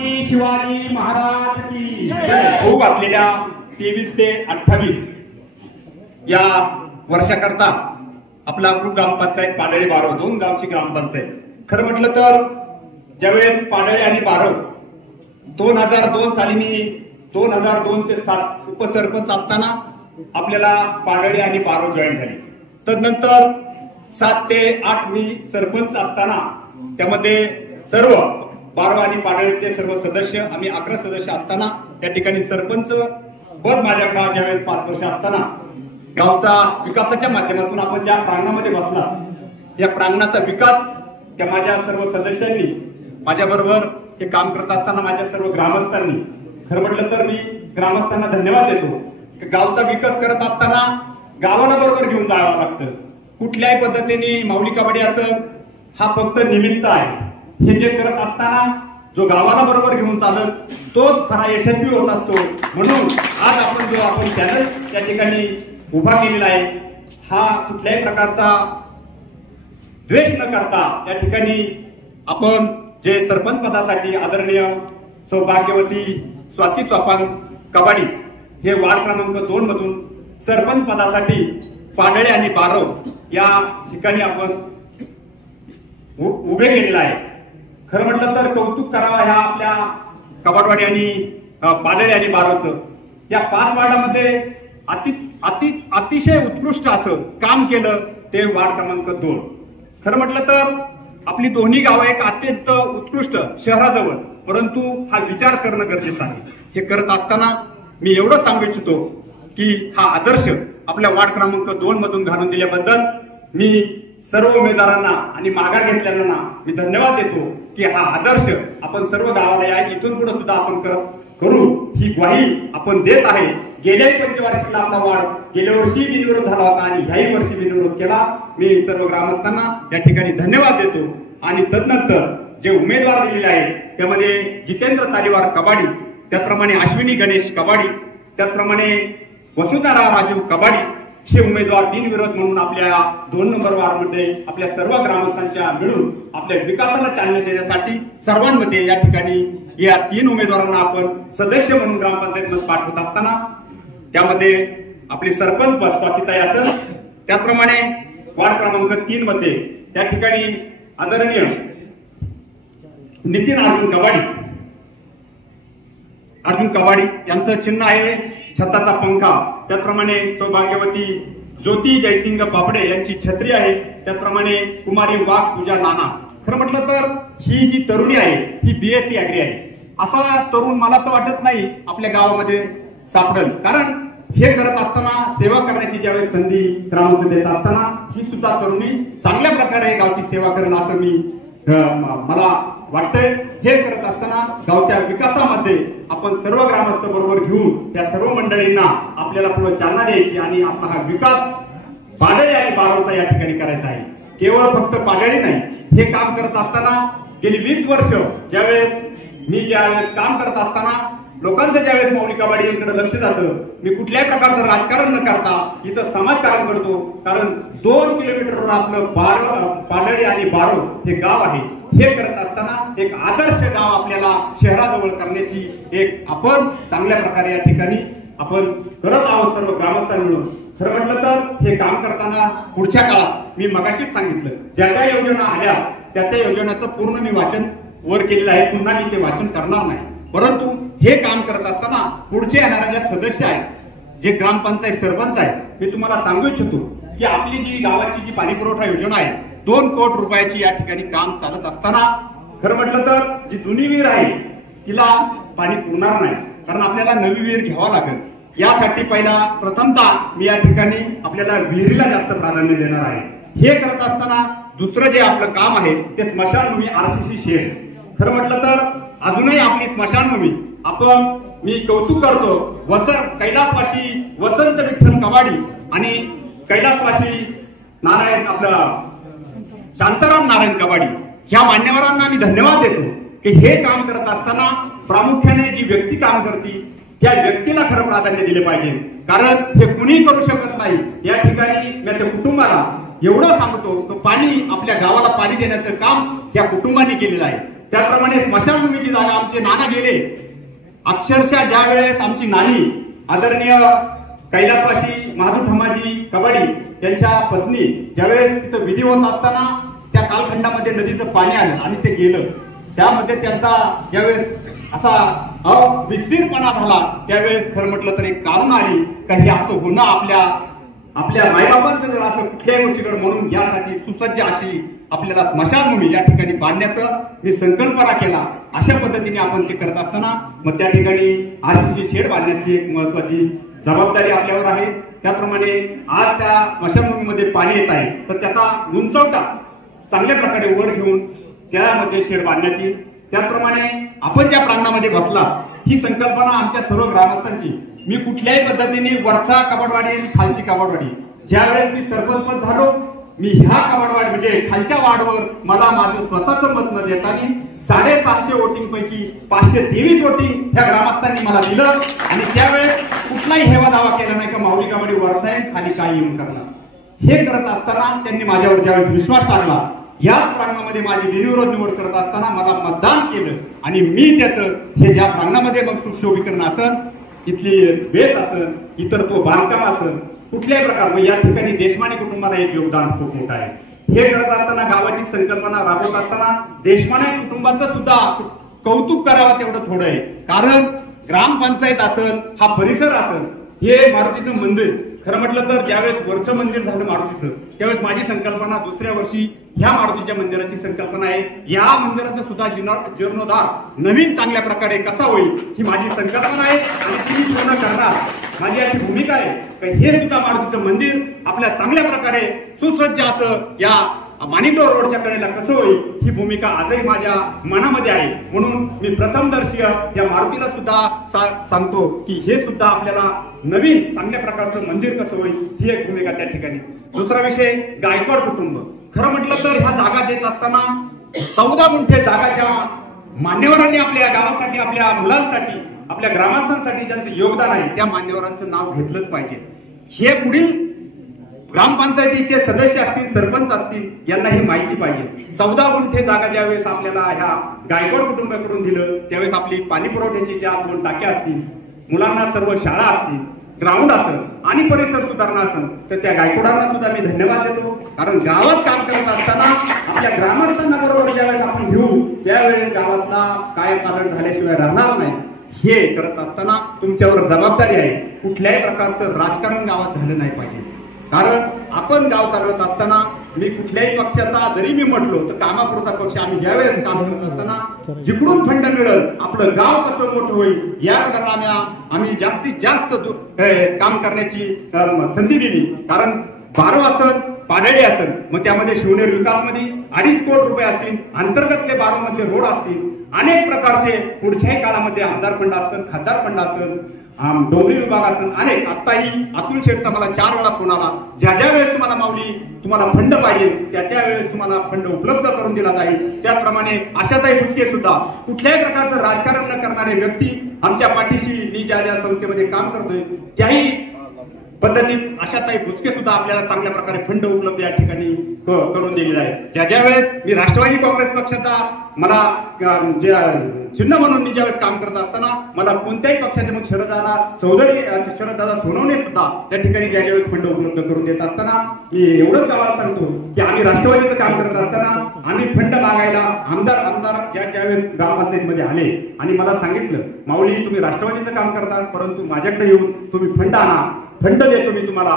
छत्रपती शिवाजी महाराज की होऊ घातलेल्या 23 ते 28 या वर्षाकरता आपला ग्रामपंचायत पाडळी बारव 2 गावची ग्रामपंचायत. खरं म्हटलं तर ज्यावेळेस पाडळी आणि बारव 2002 साली मी 2002 ते 7 उपसरपंच असताना आपल्याला पाडळी आणि बारव जॉईन झाली. तदनंतर 7 ते 8 मी सरपंच असताना त्यामध्ये सर्व बारव आणि पाडळीतले सर्व सदस्य आम्ही 11 सदस्य असताना त्या ठिकाणी सरपंच पद माझ्याकडे ज्यावेळेस 5 वर्ष असताना गावचा विकासाच्या माध्यमातून आपण ज्या प्रांगणामध्ये बसला या प्रांगणाचा विकास त्या माझ्या सर्व सदस्यांनी माझ्या बरोबर हे काम करत असताना माझ्या सर्व ग्रामस्थांनी खरं म्हटलं तर मी ग्रामस्थांना धन्यवाद देतो की गावचा विकास करत असताना गावाला बरोबर घेऊन जावं लागतं. कुठल्याही पद्धतीने माऊली कबड्डी असं हा फक्त निमित्त आहे. हे जे करत असताना जो गावाला बरोबर घेऊन चालत तोच खरा यशस्वी होत असतो. म्हणून आज आपण चॅनल त्या ठिकाणी उभा केलेला आहे हा कुठल्याही प्रकारचा द्वेष न करता या ठिकाणी आपण जे सरपंच पदासाठी आदरणीय सौभाग्यवती स्वाती सोपान कबाडी हे वार्ड क्रमांक 2 मधून सरपंच पदासाठी पाडळे आणि बारव या ठिकाणी आपण उभे केलेला आहे. खरं म्हटलं तर कौतुक करावं ह्या आपल्या कबाडवाडी आणि पाडळे आणि बारवचं या 5 वार्डामध्ये अतिशय उत्कृष्ट असं काम केलं ते वार्ड क्रमांक 2. खरं म्हटलं तर आपली दोन्ही गावं एक अत्यंत उत्कृष्ट शहराजवळ परंतु हा विचार करणं गरजेचं आहे. हे करत असताना मी एवढं सांगू इच्छितो की हा आदर्श आपल्या वार्ड क्रमांक 2 मधून घालून दिल्याबद्दल मी सर्व उमेदवारांना आणि माघार घेतलेल्यांना मी धन्यवाद देतो की हा आदर्श आपण सर्व गावाला या इथून पुढे सुद्धा आपण करू ही ग्वाही आपण देत आहे. गेल्याही पंचवार्षिकला आपला वार्ड गेल्या वर्षी बिनविरोध झाला होता आणि ह्याही वर्षी बिनविरोध केला. मी सर्व ग्रामस्थांना या ठिकाणी धन्यवाद देतो. आणि तदनंतर जे उमेदवार दिलेले आहेत त्यामध्ये जितेंद्र तालीवार कबाडी, त्याचप्रमाणे अश्विनी गणेश कबाडी, त्याचप्रमाणे वसुंधरा राजू कबाडी हे उमेदवार बिनविरोध म्हणून आपल्या 2 नंबर वार्डमध्ये आपल्या सर्व ग्रामस्थांच्या मिळून आपल्या विकासाला चालना देण्यासाठी सर्वांमध्ये या ठिकाणी या 3 उमेदवारांना आपण सदस्य म्हणून ग्रामपंचायतमध्ये पाठवत असताना त्यामध्ये आपली सरपंच पद स्वातीताई असेल, त्याचप्रमाणे वार्ड क्रमांक 3 मध्ये त्या ठिकाणी आदरणीय नितीन अर्जुन कबाडी यांचं चिन्ह आहे छताचा पंखा. त्याचप्रमाणे सौभाग्यवती ज्योती जयसिंग बापडे यांची छत्री आहे. त्याचप्रमाणे कुमारी वाघ पूजा नाना. खरं म्हटलं तर ही जी तरुणी आहे ही BSc ऍग्री आहे. असा तरुण मला तर वाटत नाही आपल्या गावामध्ये सापडेल. कारण हे करत असताना सेवा करण्याची ज्यावेळेस संधी ग्रामस्थ देत असताना ही सुद्धा तरुणी चांगल्या प्रकारे गावची सेवा करेल असं मला वाटतंय. हे करत असताना गावच्या विकासामध्ये आपण सर्व ग्रामस्थ बरोबर घेऊन त्या सर्व मंडळींना आपल्याला पुढे चालना द्यायची आणि आपला हा विकास पाडळी आणि बारवचा या ठिकाणी करायचा आहे. केवळ फक्त पाडळी नाही, हे काम करत असताना गेली 20 वर्ष ज्यावेळेस काम करत असताना लोकांचं ज्यावेळेस माऊली कबाडी यांकडे लक्ष जातं, मी कुठल्याही प्रकारचं राजकारण न करता इथं समाजकारण करतो. कारण 2 किलोमीटरवर आपलं पाडळी आणि बारव हे गाव आहे. हे करत असताना एक आदर्श गाव आपल्याला शहराजवळ करण्याची एक आपण चांगल्या प्रकारे या ठिकाणी आपण करत आहोत सर्व ग्रामस्थांनी मिळून. खरं म्हटलं तर हे काम करताना पुढच्या काळात मी मगाशीच सांगितलं ज्या ज्या योजना आल्या त्या योजनाचं पूर्ण मी वाचन वर केलेलं आहे. पुन्हा मी ते वाचन करणार नाही. परंतु हे काम करत असताना पुढचे येणारे जे सदस्य आहेत, जे ग्रामपंचायत सरपंच आहेत, मी तुम्हाला सांगू इच्छितो की आपली जी गावाची जी पाणी पुरवठा योजना आहे 2 कोटी रुपयाची या ठिकाणी काम चालत असताना खरं म्हटलं तर जी जुनी विहीर आहे तिला पाणी पुरणार नाही. कारण आपल्याला नवी विहीर घ्यावा लागेल. यासाठी प्रथमतः मी या ठिकाणी आपल्याला विहिरीला जास्त प्राधान्य देणार आहे. हे करत असताना दुसरं जे आपलं काम आहे ते स्मशानभूमी RCC शेड. खरं म्हटलं तर अजूनही आपली स्मशानभूमी मी कौतुक करतो कैलासवासी वसंत विठ्ठल कबाडी आणि कैलासवासी शांताराम नारायण कबाडी ह्या मान्यवरांना मी धन्यवाद देतो की हे काम करत असताना प्रामुख्याने जी व्यक्ती काम करते त्या व्यक्तीला खरं प्राधान्य दिले पाहिजे. कारण हे कुणी करू शकत नाही. या ठिकाणी मी त्या कुटुंबाला एवढं सांगतो, पाणी आपल्या गावाला पाणी देण्याचं काम या कुटुंबाने केलेलं आहे. त्याप्रमाणे स्मशानभूमीची जागा आमचे नाना गेले. अक्षरशः ज्या वेळेस आमची नानी आदरणीय कैलासवासी महादू थमाजी कबाडी यांच्या पत्नी ज्यावेळेस तिथं विधी होत असताना त्या कालखंडामध्ये नदीचं पाणी आलं आणि ते गेलं, त्यामध्ये त्यांचा ज्यावेळेस असा अविस्तीरपणा झाला त्यावेळेस खरं म्हटलं तर एक कारण आली काही असं होणं आपल्या मायबापांचं जर असं कुठल्याही गोष्टीकडे म्हणून यासाठी सुसज्ज अशी आपल्याला स्मशानभूमी या ठिकाणी बांधण्याचं मी संकल्पना केला. अशा पद्धतीने आपण ते करत असताना मग त्या ठिकाणी आरसीसी शेड बांधण्याची एक महत्वाची जबाबदारी आपल्यावर आहे. त्याप्रमाणे आज त्या स्मशानभूमीमध्ये पाणी येत आहे तर त्याचा उंचवटा चांगल्या प्रकारे वर घेऊन त्यामध्ये शेड बांधण्यात येईल. त्याचप्रमाणे आपण ज्या प्रांगणामध्ये बसला ही संकल्पना आमच्या सर्व ग्रामस्थांची. मी कुठल्याही पद्धतीने वरचा कबाडवाडी आणि खालची कबाडवाडी ज्यावेळेस मी सरपंच झालो मी ह्या कबाडवाडी म्हणजे खालच्या वार्डवर मला माझं स्वतःचं मत न देताना 650 वोटिंग पैकी 523 वोटिंग ह्या ग्रामस्थांनी मला दिलं आणि त्यावेळेस कुठलाही हेवा दावा केला नाही का माऊली कबाडी वरचा आहे खाली काय येऊन करणार. हे करत असताना त्यांनी माझ्यावर ज्यावेळेस विश्वास टाकला याच प्रांगणामध्ये माझी बिनविरोध निवड करत असताना मला मतदान केलं आणि मी त्याचं हे ज्या प्रांगणामध्ये मग सुशोभीकरण असन इथली बेस असन इतर तो बांधकाम असन कुठल्याही प्रकार या ठिकाणी देशमाने कुटुंबाला एक योगदान खूप मोठं आहे. हे करत असताना गावाची संकल्पना राबवत असताना देशमाने कुटुंबाचं सुद्धा कौतुक करावं तेवढं थोडं आहे. कारण ग्रामपंचायत असेल हा परिसर असेल हे मारुतीचं मंदिर खरं म्हटलं तर ज्यावेळेस वरचं मंदिर झालं मारुतीचं त्यावेळेस माझी संकल्पना दुसऱ्या वर्षी ह्या मारुतीच्या मंदिराची संकल्पना आहे. या मंदिराचा सुद्धा जीर्णोद्धार नवीन चांगल्या प्रकारे कसा होईल ही माझी संकल्पना आहे आणि ती पूर्ण करणार माझी अशी भूमिका आहे की हे सुद्धा मारुतीचं मंदिर आपल्या चांगल्या प्रकारे सुसज्ज असं या माणिकडोह रोडच्या कडेला कसं होईल ही भूमिका आजही माझ्या मनामध्ये आहे. म्हणून मी प्रथमदर्शी या मारुतीला सुद्धा सांगतो की हे सुद्धा आपल्याला नवीन चांगल्या प्रकारचं मंदिर कसं होईल ही एक भूमिका त्या ठिकाणी. दुसरा विषय गायकवाड कुटुंब. खरं म्हटलं तर ह्या जागा देत असताना 14 गुंठे जागा ज्या मान्यवरांनी आपल्या गावासाठी आपल्या मुलांसाठी आपल्या ग्रामस्थांसाठी ज्यांचं योगदान आहे त्या मान्यवरांचं नाव घेतलंच पाहिजे. हे पुढील ग्रामपंचायतीचे सदस्य असतील सरपंच असतील यांना ही माहिती पाहिजे. 14 गुंठे जागा ज्यावेळेस आपल्याला ह्या गायकवाड कुटुंबाकडून दिलं त्यावेळेस आपली पाणी पुरवठ्याची ज्या 2 टाक्या असतील मुलांना सर्व शाळा असतील ग्राउंड असेल आणि परिसर सुधारणा असेल तर त्या गायकवाडांना सुद्धा मी धन्यवाद देतो. कारण गावात काम करत असताना आपल्या ग्रामस्थांना बरोबर ज्यावेळेस आपण घेऊ त्यावेळेस गावातला काय पालन झाल्याशिवाय राहणार नाही. हे करत असताना तुमच्यावर जबाबदारी आहे. कुठल्याही प्रकारचं राजकारण गावात झालं नाही पाहिजे. कारण आपण गाव चालवत असताना मी कुठल्याही पक्षाचा जरी मी म्हटलो तर कामापुरता पक्ष आम्ही ज्यावेळेस काम करत असताना जिकडून फंड मिळेल आपलं गाव कसं मोठं होईल याकडे आम्ही जास्तीत जास्त काम करण्याची संधी दिली. कारण बारो असेल पाडळी असेल मग त्यामध्ये शिवनेर विकासमध्ये 2.5 कोटी रुपये असतील अंतर्गतले 12 मधले रोड असतील अनेक प्रकारचे पुढच्याही काळामध्ये आमदार फंड असेल खासदार फंड असेल डोंगरी विभाग असेल अनेक. आत्ताही अतुल शेठचा मला 4 वेळा फोन आला ज्या वेळेस तुम्हाला माऊली तुम्हाला फंड पाहिजे त्या वेळेस तुम्हाला फंड उपलब्ध करून दिला जाईल. त्याप्रमाणे आशाताई बुचके सुद्धा कुठल्याही प्रकारचं राजकारण न करणारे व्यक्ती आमच्या पाठीशी मी ज्या संस्थेमध्ये काम करतोय त्याही पद्धतीत आशाताई बुचके सुद्धा आपल्याला चांगल्या प्रकारे फंड उपलब्ध या ठिकाणी करून दिलेला आहे. ज्या वेळेस मी राष्ट्रवादी काँग्रेस पक्षाचा मला चिन्ह म्हणून मी ज्यावेळेस काम करत असताना मला कोणत्याही पक्षाचे मग शरददादा सोनवणे सुद्धा त्या ठिकाणी ज्या वेळेस फंड उपलब्ध करून देत असताना मी एवढंच गावाला सांगतो की आम्ही राष्ट्रवादीचं काम करत असताना आम्ही फंड मागायला आमदार ज्यावेळेस ग्रामपंचायतीमध्ये आले आणि मला सांगितलं माऊली तुम्ही राष्ट्रवादीचं काम करता परंतु माझ्याकडे येऊन तुम्ही फंड आणा फंड देतो मी तुम्हाला.